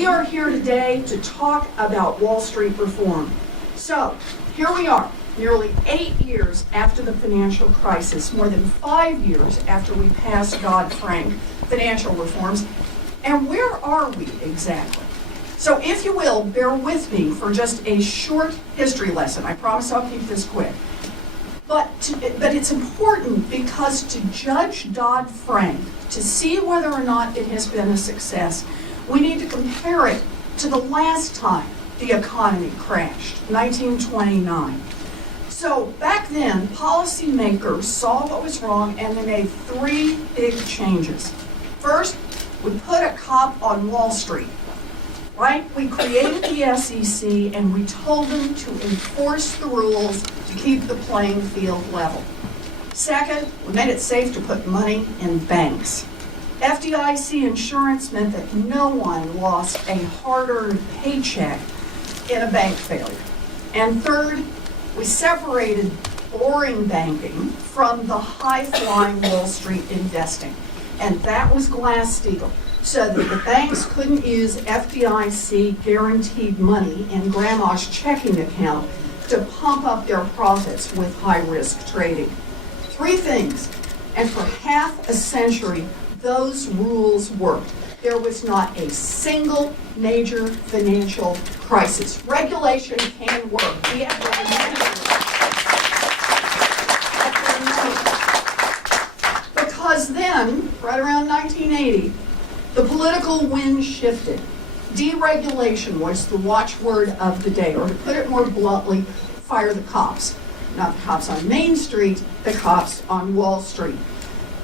we are here today to talk about Wall Street reform. So, here we are, nearly 8 years after the financial crisis, more than 5 years after we passed Dodd-Frank financial reforms. And where are we exactly? So if you will, bear with me for just a short history lesson. I promise I'll keep this quick. But it's important because to judge Dodd-Frank, to see whether or not it has been a success, we need to compare it to the last time the economy crashed, 1929. So back then, policymakers saw what was wrong and they made 3 big changes. First, we put a cop on Wall Street, right? We created the SEC and we told them to enforce the rules to keep the playing field level. Second, we made it safe to put money in banks. FDIC insurance meant that no one lost a hard-earned paycheck in a bank failure. And third, we separated boring banking from the high-flying Wall Street investing. And that was Glass-Steagall, so that the banks couldn't use FDIC guaranteed money in grandma's checking account to pump up their profits with high-risk trading. 3 things, and for half a century, those rules worked. There was not a single major financial crisis. Regulation can work. We have to remember that. Because then, right around 1980, the political wind shifted. Deregulation was the watchword of the day, or to put it more bluntly, fire the cops. Not the cops on Main Street, the cops on Wall Street.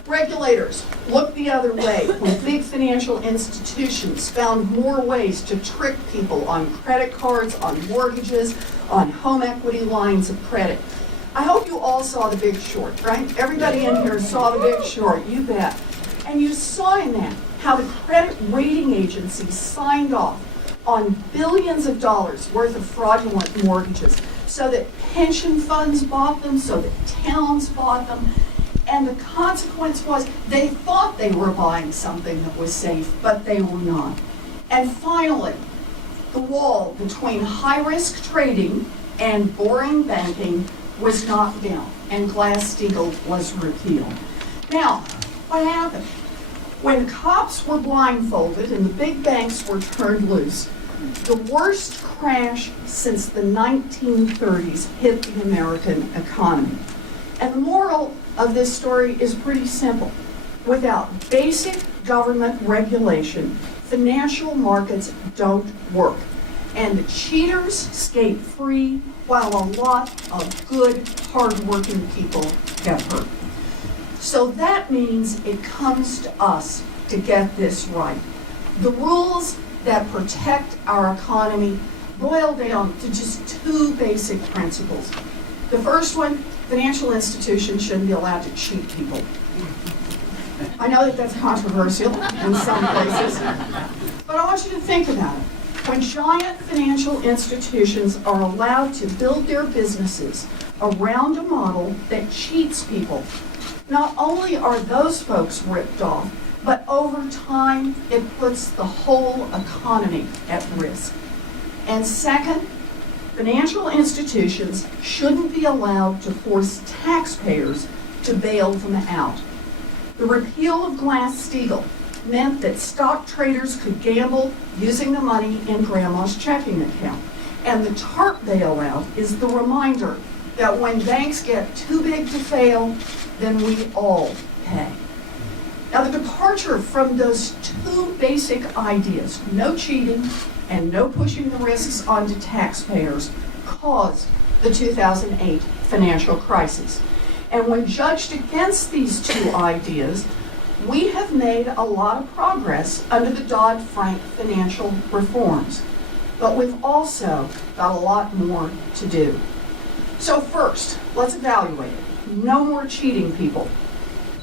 Regulators looked the other way when big financial institutions found more ways to trick people on credit cards, on mortgages, on home equity lines of credit. I hope you all saw The Big Short, right? Everybody in here saw The Big Short, you bet. And you saw in that how the credit rating agencies signed off on billions of dollars worth of fraudulent mortgages so that pension funds bought them, so that towns bought them. And the consequence was they thought they were buying something that was safe, but they were not. And finally, the wall between high-risk trading and boring banking was knocked down, and Glass-Steagall was repealed. Now, what happened? When cops were blindfolded and the big banks were turned loose, the worst crash since the 1930s hit the American economy. And the moral of this story is pretty simple. Without basic government regulation, financial markets don't work. And the cheaters skate free while a lot of good, hard-working people get hurt. So that means it comes to us to get this right. The rules that protect our economy boil down to just 2 basic principles. The first one, financial institutions shouldn't be allowed to cheat people. I know that that's controversial in some places, but I want you to think about it. When giant financial institutions are allowed to build their businesses around a model that cheats people, not only are those folks ripped off, but over time it puts the whole economy at risk. And second, financial institutions shouldn't be allowed to force taxpayers to bail them out. The repeal of Glass-Steagall meant that stock traders could gamble using the money in grandma's checking account. And the TARP bailout is the reminder that when banks get too big to fail, then we all pay. Now, the departure from those 2 basic ideas, no cheating and no pushing the risks onto taxpayers, caused the 2008 financial crisis. And when judged against these 2 ideas, we have made a lot of progress under the Dodd-Frank financial reforms. But we've also got a lot more to do. So first, let's evaluate it. No more cheating people.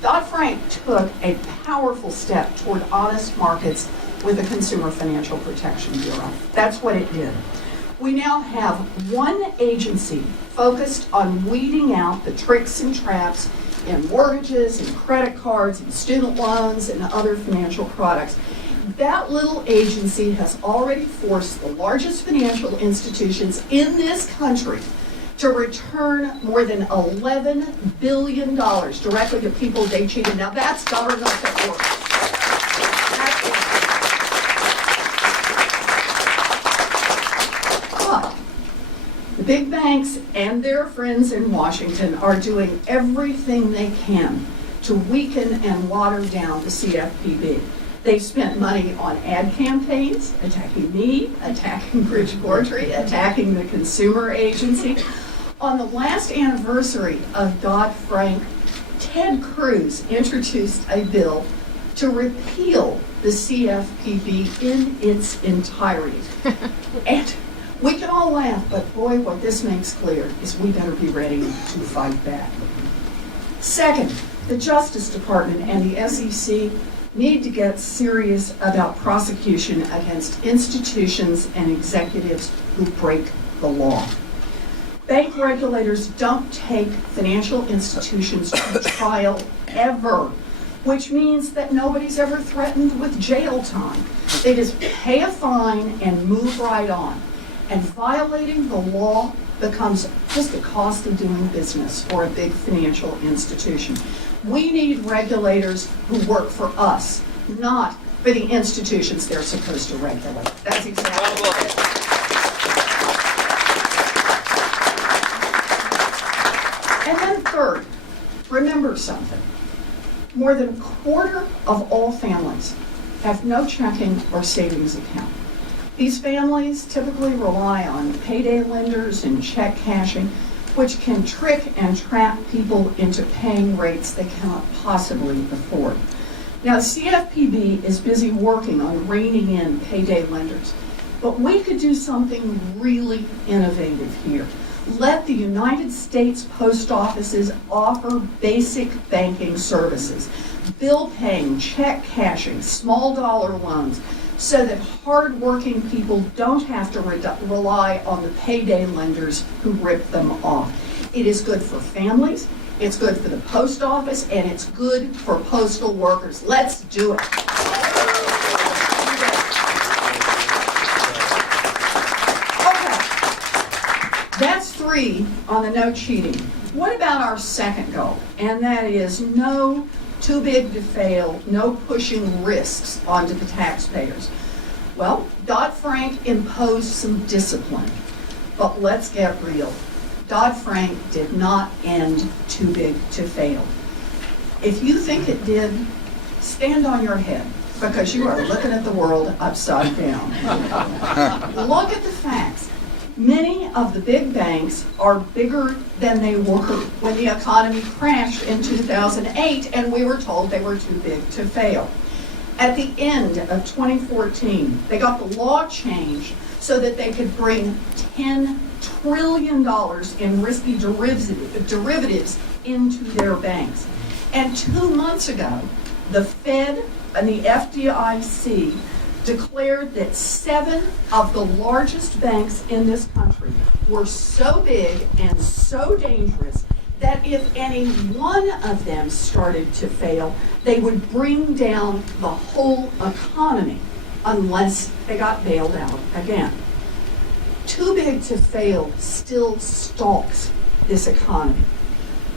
Dodd-Frank took a powerful step toward honest markets with the Consumer Financial Protection Bureau. That's what it did. We now have one agency focused on weeding out the tricks and traps in mortgages and credit cards and student loans and other financial products. That little agency has already forced the largest financial institutions in this country to return more than $11 billion directly to people they cheated. Now that's government at work. But the big banks and their friends in Washington are doing everything they can to weaken and water down the CFPB. They've spent money on ad campaigns, attacking me, attacking Bridgeport, attacking the consumer agency. On the last anniversary of Dodd-Frank, Ted Cruz introduced a bill to repeal the CFPB in its entirety. And we can all laugh, but boy, what this makes clear is we better be ready to fight back. Second, the Justice Department and the SEC need to get serious about prosecution against institutions and executives who break the law. Bank regulators don't take financial institutions to trial ever, which means that nobody's ever threatened with jail time. They just pay a fine and move right on. And violating the law becomes just a cost of doing business for a big financial institution. We need regulators who work for us, not for the institutions they're supposed to regulate. That's exactly right. And then third, remember something. More than a quarter of all families have no checking or savings account. These families typically rely on payday lenders and check cashing, which can trick and trap people into paying rates they cannot possibly afford. Now, CFPB is busy working on reining in payday lenders, but we could do something really innovative here. Let the United States post offices offer basic banking services, bill paying, check cashing, small dollar loans, so that hardworking people don't have to rely on the payday lenders who rip them off. It is good for families, it's good for the post office, and it's good for postal workers. Let's do it. Okay, that's 3 on the no cheating. What about our second goal? And that is no too big to fail, no pushing risks onto the taxpayers. Well, Dodd-Frank imposed some discipline, but let's get real. Dodd-Frank did not end too big to fail. If you think it did, stand on your head, because you are looking at the world upside down. Look at the facts. Many of the big banks are bigger than they were when the economy crashed in 2008 and we were told they were too big to fail. At the end of 2014, they got the law changed so that they could bring $10 trillion in risky derivatives into their banks. And 2 months ago, the Fed and the FDIC declared that 7 of the largest banks in this country were so big and so dangerous that if any one of them started to fail, they would bring down the whole economy unless they got bailed out again. Too big to fail still stalks this economy.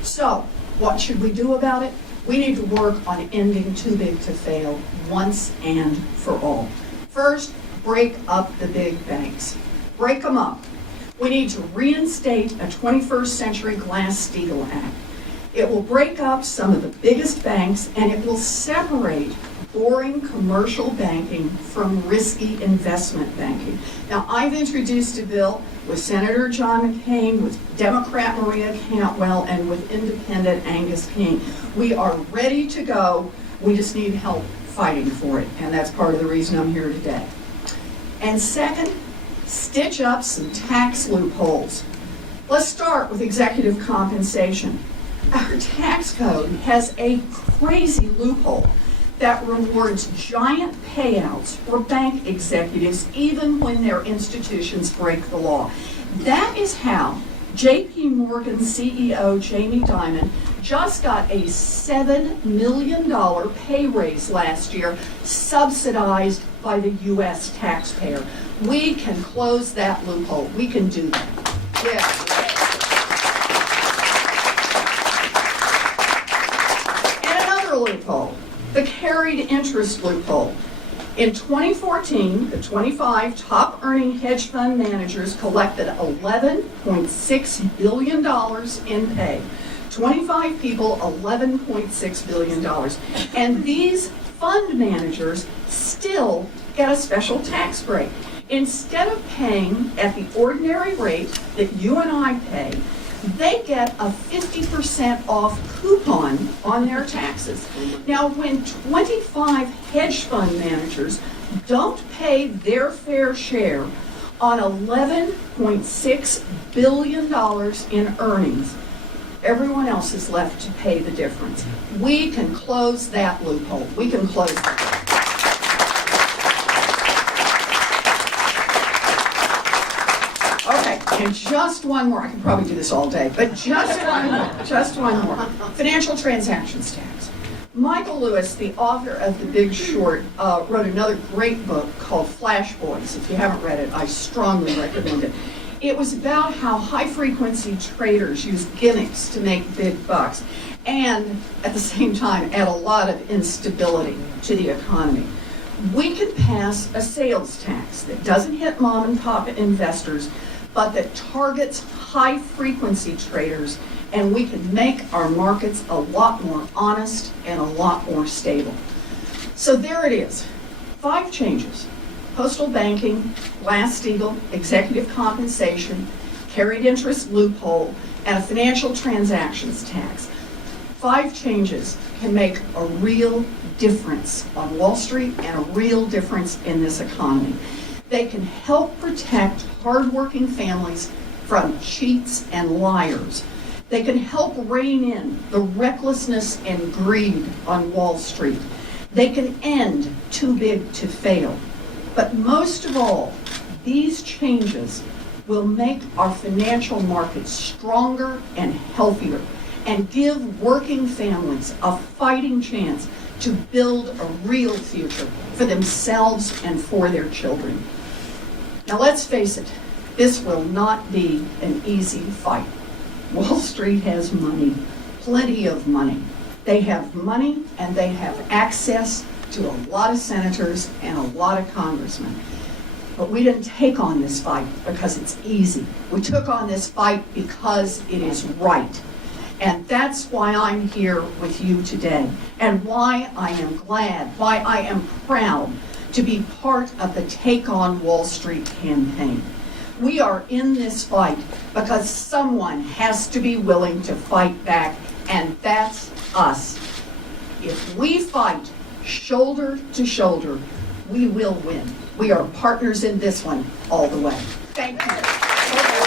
So, what should we do about it? We need to work on ending too big to fail once and for all. First, break up the big banks. Break them up. We need to reinstate a 21st Century Glass-Steagall Act. It will break up some of the biggest banks and it will separate boring commercial banking from risky investment banking. Now, I've introduced a bill with Senator John McCain, with Democrat Maria Cantwell, and with Independent Angus King. We are ready to go. We just need help fighting for it, and that's part of the reason I'm here today. And second, stitch up some tax loopholes. Let's start with executive compensation. Our tax code has a crazy loophole that rewards giant payouts for bank executives even when their institutions break the law. That is how JP Morgan CEO Jamie Dimon just got a $7 million pay raise last year, subsidized by the U.S. taxpayer. We can close that loophole. We can do that. Yeah. And another loophole, the carried interest loophole. In 2014, the 25 top earning hedge fund managers collected $11.6 billion in pay. 25 people, $11.6 billion. And these fund managers still get a special tax break. Instead of paying at the ordinary rate that you and I pay, they get a 50% off coupon on their taxes. Now, when 25 hedge fund managers don't pay their fair share on $11.6 billion in earnings, everyone else is left to pay the difference. We can close that loophole. We can close that. Okay, and just one more. I could probably do this all day, but just one more. Financial transactions tax. Michael Lewis, the author of The Big Short, wrote another great book called Flash Boys. If you haven't read it, I strongly recommend it. It was about how high-frequency traders use gimmicks to make big bucks and, at the same time, add a lot of instability to the economy. We can pass a sales tax that doesn't hit mom and pop investors, but that targets high-frequency traders, and we can make our markets a lot more honest and a lot more stable. So there it is, 5 changes. Postal banking, Glass-Steagall, executive compensation, carried interest loophole, and a financial transactions tax. 5 changes can make a real difference on Wall Street and a real difference in this economy. They can help protect hardworking families from cheats and liars. They can help rein in the recklessness and greed on Wall Street. They can end too big to fail. But most of all, these changes will make our financial markets stronger and healthier and give working families a fighting chance to build a real future for themselves and for their children. Now let's face it, this will not be an easy fight. Wall Street has money, plenty of money. They have money and they have access to a lot of senators and a lot of congressmen. But we didn't take on this fight because it's easy. We took on this fight because it is right. And that's why I'm here with you today, and why I am glad, why I am proud to be part of the Take On Wall Street campaign. We are in this fight because someone has to be willing to fight back, and that's us. If we fight shoulder to shoulder, we will win. We are partners in this one all the way. Thank you.